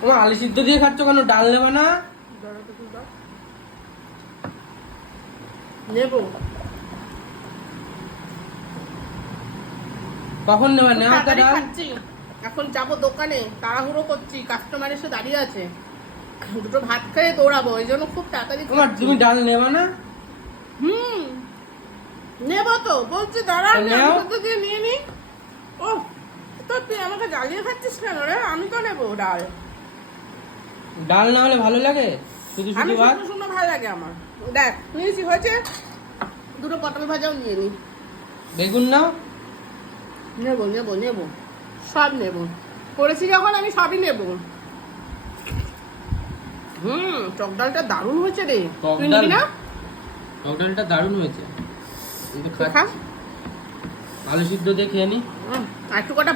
তোমার আলু সিদ্ধ দিয়ে খাচ্ছ কেন? ডাল নেবে না? নেবো। কখন নেবে? নেওয়া তো তাড়াতাড়ি ডাল। খাচ্ছি। এখন যাবো দোকানে, তাড়াহুড়ো করছি, কাস্টমার এসে দাঁড়িয়ে আছে, দুটো ভাত খেয়ে দৌড়াবো, এই জন্য খুব তাড়াতাড়ি তোমার খাচ্ছি। তুমি ডাল নেবে না? হুম, নেবো তো বলছি, দাঁড়া তা নেও। আমি তো দিয়ে নিয়ে নি। ও তো তুই আমাকে জ্বালিয়ে খাচ্ছিস কেন রে? আমি তো নেবো ডাল। ডাল না হলে ভালো লাগে? শুধু আমি শুধু ভাত? শুকনো শুকনো ভালো লাগে আমার। দেখ নিয়েছি, হয়েছে। দুটো পটল ভাজাও নিয়ে নি। বেগুন নাও। নেবো নেবো নেবো, সব নেবো, করেছি যখন আমি সবই নেবো। টক ডালটা দারুণ হয়েছে রে। টক তুই ডাল? নিবি না? টক ডালটা দারুণ হয়েছে। আমি তো তুই খা। খাচ্ছি। আলু সিদ্ধ দিয়ে খেয়ে নি। আর একটু কটা